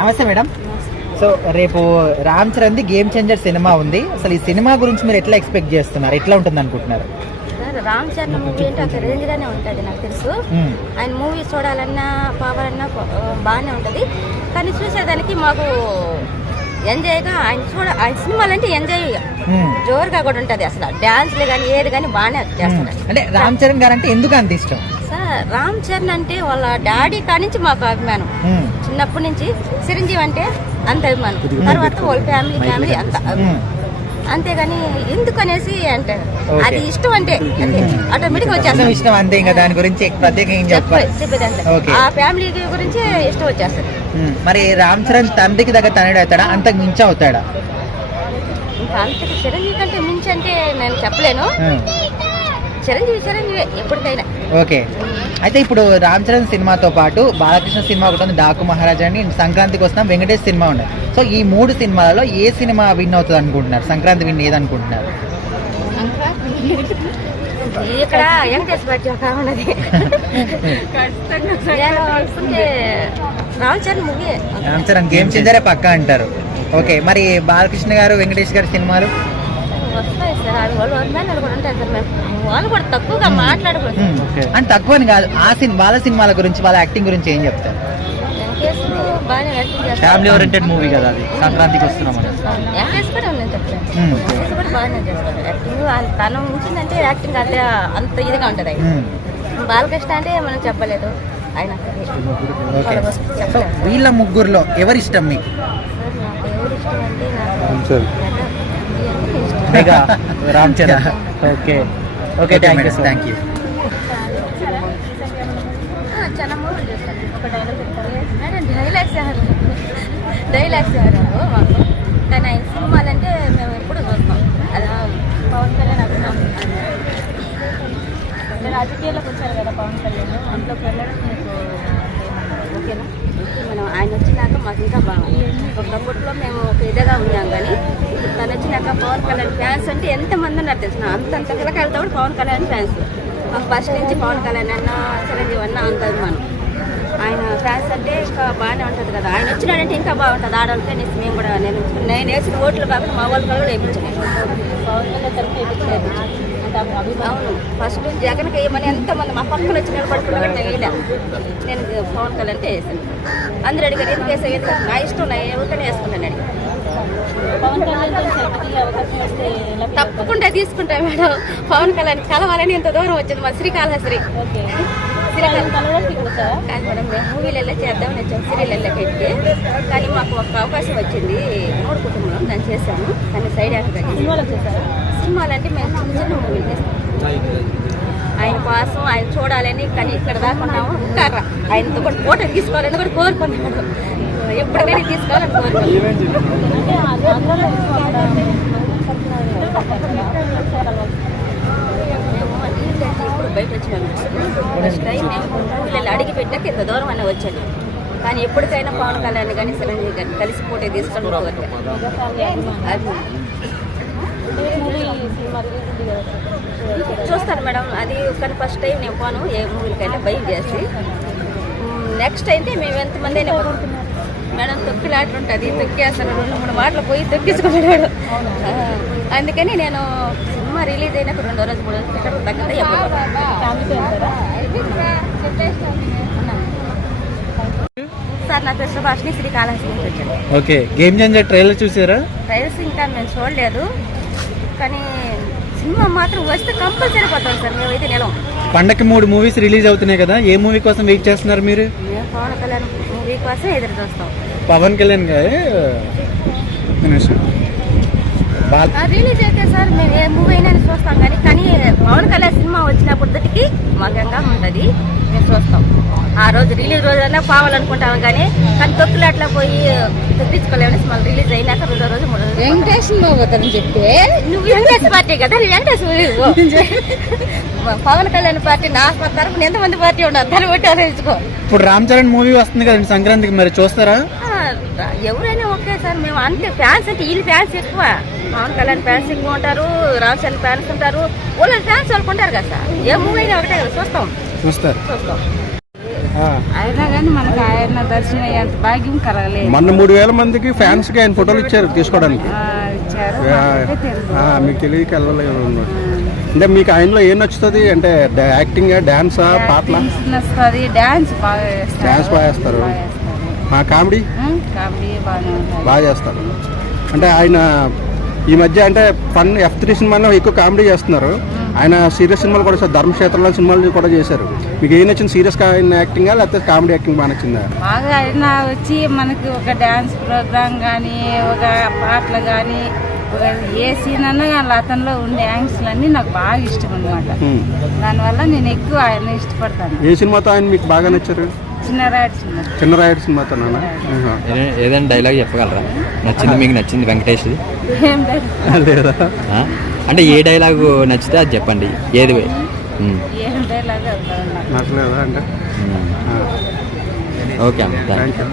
నమస్తే madam. So రేపు Ram చరణ్ది game changer cinema ఉంది. అసలు ఈ సినిమా గురించి మీరు ఎట్లా ఎక్స్పెక్ట్ చేస్తున్నారు, ఎట్లా ఉంటుంది అనుకుంటున్నారు? రామ్ చరణ్ మూవీ అంటే ఒక రేంజ్ గానే ఉంటుంది నాకు తెలుసు. ఆయన మూవీ చూడాలన్నా పోవాలన్నా బాగానే ఉంటుంది. కానీ చూసేదానికి మాకు ఎంజాయ్గా ఆయన సినిమాలు అంటే ఎంజాయ్ జోరుగా కూడా ఉంటుంది. అసలు డాన్స్లు కానీ ఏది కానీ బాగానే చేస్తారు. అంటే రామ్ చరణ్ గారు అంటే ఎందుకు అంత ఇష్టం? సార్ రామ్ చరణ్ అంటే వాళ్ళ డాడీ కాడి నుంచి మాకు అభిమానం. చిన్నప్పటి నుంచి చిరంజీవి అంటే అంత అభిమానం. తర్వాత వాళ్ళ ఫ్యామిలీ అంత అంతేగాని ఎందుకు అనేసి అంటే అది ఇష్టం అంటే ఆటోమేటిక్ వచ్చేస్తుంది. ఇష్టం అంతే, ఇంకా దాని గురించి ప్రత్యేకంగా చెప్పేది అంతే. ఆ ఫ్యామిలీ గురించి ఇష్టం వచ్చేస్తుంది. మరి రామ్ చరణ్ తండ్రికి దగ్గర తనడు అవుతాడా, అంతకు మించి అవుతాడా? ఇంకా అంతకు చిరంజీవి కంటే మించి అంటే నేను చెప్పలేను. చిరంజీవి ఎప్పటికైనా ఓకే. అయితే ఇప్పుడు రామ్ చరణ్ సినిమాతో పాటు బాలకృష్ణ సినిమా ఒకటి ఉంది, డాకు మహారాజా అని. సంక్రాంతికి వస్తాం, వెంకటేష్ సినిమా ఉన్నాయి. సో ఈ 3 సినిమాలలో ఏ సినిమా విన్ అవుతుంది అనుకుంటున్నారు? సంక్రాంతి విన్ ఏది అనుకుంటున్నారు? ఇక్కడ వెంకటేశ్వర ఉన్నది. రామ్ చరణ్ మూవీ, రామ్ చరణ్ గేమ్ చేంజరే పక్కా అంటారు. ఓకే. మరి బాలకృష్ణ గారు, వెంకటేష్ గారి సినిమాలు వస్తాయి సార్. అది వాళ్ళు కూడా ఉంటారు సార్. వాళ్ళు కూడా తక్కువగా మాట్లాడకూడదు. అంటే తక్కువ అని కాదు, వాళ్ళ సినిమాల గురించి, వాళ్ళ యాక్టింగ్ గురించి ఏం చెప్తారు? బాగానే యాక్టింగ్ చేస్తారు. ఫ్యామిలీ ఓరియంటెడ్ మూవీ కదా అది, సంక్రాంతికి వస్తున్నాం. వెంకటేష్ కూడా నేను చెప్తాను. వెంకటేష్ కూడా బాగానే చేస్తారు యాక్టింగ్. తను ఉంచిందంటే యాక్టింగ్ అంత ఇదిగా ఉంటుంది. బాలకృష్ణ అంటే మనం చెప్పలేదు ఆయన. వీళ్ళ ముగ్గురులో ఎవరి ఇష్టం మీకు? ఎవరు ఇష్టం అంటే నాకు Ram Charan. Okay okay, thank you. చాలా మూవీలు చూస్తాను. ఒక డైలాగ్స్ మాకు. కానీ ఆయన సినిమాలంటే మేము ఎప్పుడు చూస్తాం. అలా పవన్ కళ్యాణ్ అభిమానం. రాజకీయాల్లోకి వచ్చారు కదా పవన్ కళ్యాణ్, అందులోకి వెళ్ళడం మీకు ఓకేనా? మనం ఆయన వచ్చినాక మాకు ఇంకా బాగుంది. ఒకప్పట్లో మేము ఒక ఇదిగా ఉన్నాం, కానీ ఇప్పుడు తను వచ్చినాక పవన్ కళ్యాణ్ ఫ్యాన్స్ అంటే ఎంతమంది ఉన్నారు తెలిసిన. అంత పిల్లకాయలతో కూడా పవన్ కళ్యాణ్ ఫ్యాన్స్. మాకు ఫస్ట్ నుంచి పవన్ కళ్యాణ్ అన్న, చిరంజీవి అన్న అంత అభిమానం. ఆయన ఫ్యాన్స్ అంటే ఇంకా బాగానే ఉంటుంది కదా. ఆయన వచ్చినాడంటే ఇంకా బాగుంటుంది. ఆడవాళ్ళతో మేము కూడా నేను వేసిన ఓట్లు కాకుండా మా వాళ్ళు కూడా వేయించాను. పవన్ కళ్యాణ్ తరఫున వేయించలేదు. అవును, ఫస్ట్ జగన్కి వేయమని ఎంతమంది మా పక్కన వచ్చి నిలబడుతున్నా కూడా నేను వేయలే. నేను పవన్ కళ్యాణ్ వేసాను. అందరూ అడిగారు ఎందుకు వేసా, నా ఇష్టం, నా ఎవరికైనా వేసుకున్నాను అడిగి. పవన్ కళ్యాణ్ తప్పకుండా తీసుకుంటా మేడం. పవన్ కళ్యాణ్ కలవాలని ఎంత దూరం వచ్చింది మా శ్రీకాళహస్తి. కాదు మేడం, మేము మూవీలలో చేద్దామని వచ్చాము సీరియళ్ళకి అయితే. కానీ మాకు ఒక అవకాశం వచ్చింది 3 కుటుంబంలో, నేను చేశాను. కానీ సైడ్ యాక్టర్ సినిమాలు అంటే మేము చిన్న మూవీలు చేస్తాం ఆయన కోసం. ఆయన చూడాలని. కానీ ఇక్కడ దాకా ఉన్నాము. ఇంకా ఆయనతో కూడా ఫోటో తీసుకోవాలని కూడా కోరుకున్నాను. ఎప్పటికైనా తీసుకోవాలని కోరుకున్నాను. ఇప్పుడు బయట వచ్చినాను. ఫస్ట్ టైం మేము మూవీలలో అడిగి పెట్టాక ఇంత దూరం అనే వచ్చాను. కానీ ఎప్పటికైనా పవన్ కళ్యాణ్ కానీ చిరంజీవి కానీ కలిసి పోటీ తీసుకొని అది చూస్తాను మేడం. అది కానీ ఫస్ట్ టైం నేను పోను ఏ మూవీలకైనా బయట చేసి. నెక్స్ట్ అయితే మేము ఎంతమంది అయినా మేడం తొక్కిలాట్లు ఉంటుంది. తొక్కేస్తాను 2-3 మాటలు పోయి తొక్కించుకున్నాడు. అందుకని నేను సినిమా రిలీజ్ అయినాక 2వ రోజు 3 రోజులు టికెట్ తగ్గితే సార్. నా పేరు సుభాష్ని, శ్రీకాళహస్తి నుంచి వచ్చాను. ఓకే. గేమ్ చేంజర్ ట్రైలర్ చూసారా? ట్రైలర్స్ ఇంకా మేము చూడలేదు, కానీ సినిమా మాత్రం వస్తే కంపల్సరీ పోతాం సార్. మేమైతే నిలం. పండగకి 3 మూవీస్ రిలీజ్ అవుతున్నాయి కదా, ఏ మూవీ కోసం వెయిట్ చేస్తున్నారు మీరు? మేము పవన్ కళ్యాణ్ మూవీ కోసం ఎదురు చూస్తాం. పవన్ కళ్యాణ్ గారు రిలీజ్ అయితే సార్ మేము ఏ మూవీ అయినా చూస్తాం. కానీ పవన్ కళ్యాణ్ సినిమా వచ్చినప్పటికి మాకంగా ఉంటుంది, మేము చూస్తాం. ఆ రోజు రిలీజ్ రోజైనా పోవాలనుకుంటాం. కానీ తొక్కులాట్లా పోయి తెప్పించుకోలేమని మళ్ళీ రిలీజ్ అయినాక 2వ రోజు 3వ రోజు వెంకటేష్ చెప్తే నువ్వు వెంకటేష్ పార్టీ కదా, వెంకటేష్ పవన్ కళ్యాణ్ పార్టీ. నా తరఫున ఎంతమంది పార్టీ ఉన్నారు దాన్ని బట్టి ఆలోచించుకో. ఇప్పుడు రామ్ చరణ్ మూవీ వస్తుంది కదండి సంక్రాంతికి, మరి చూస్తారా? ఎవరైనా ఓకే సార్. మేము అంతే ఫ్యాన్స్ అంటే వీళ్ళు ఫ్యాన్స్ ఎక్కువ. పవన్ కళ్యాణ్ ఫ్యాన్స్ ఎక్కువ ఉంటారు, రామ్ చరణ్ ఫ్యాన్స్ ఉంటారు. వాళ్ళ ఫ్యాన్స్ వాళ్ళకు ఉంటారు కదా సార్. ఏ మూవీ అయినా ఒకటే కదా చూస్తాం. చూస్తారు. అయినా కానీ మనకు ఆయన దర్శనం అయ్యేంత భాగ్యం కలగలేదు. మొన్న 3,000 మందికి ఫ్యాన్స్ కి ఆయన ఫోటోలు ఇచ్చారు తీసుకోవడానికి. ఇచ్చారు, మీకు తెలియక వెళ్ళలేదు. అంటే మీకు ఆయనలో ఏం నచ్చుతుంది అంటే యాక్టింగ్, డాన్సా, పాటల? నచ్చుతుంది, డాన్స్ బాగా డాన్స్ బాగా చేస్తారు. కామెడీ కామెడీ బాగా చేస్తారు. అంటే ఆయన ఈ మధ్య అంటే ఫన్ F3 సినిమాలో ఎక్కువ కామెడీ చేస్తున్నారు. ఆయన సీరియస్ సినిమాలు కూడా చేస్తారు, ధర్మక్షేత్రంలో సినిమాలు కూడా చేశారు. మీకు ఏం నచ్చింది, సీరియస్గా ఆయన యాక్టింగా లేకపోతే కామెడీ యాక్టింగ్ బాగా నచ్చిందా? బాగా ఆయన వచ్చి మనకి ఒక డాన్స్ ప్రోగ్రామ్ కానీ, ఒక పాటలు కానీ, ఒక ఏ సీన్ అన్నా కానీ అతనిలో ఉండే యాంగ్స్లు అన్నీ నాకు బాగా ఇష్టం అనమాట. దానివల్ల నేను ఎక్కువ ఆయన ఇష్టపడతాను. ఏ సినిమాతో ఆయన మీకు బాగా నచ్చారు? చిన్నరాయుడు సినిమాతో. ఏదైనా డైలాగ్ చెప్పగలరా నచ్చింది, మీకు నచ్చింది వెంకటేష్? లేదా అంటే ఏ డైలాగ్ నచ్చితే అది చెప్పండి. ఏది నచ్చలేదా అంటే? ఓకే అమ్మ, థ్యాంక్ యూ.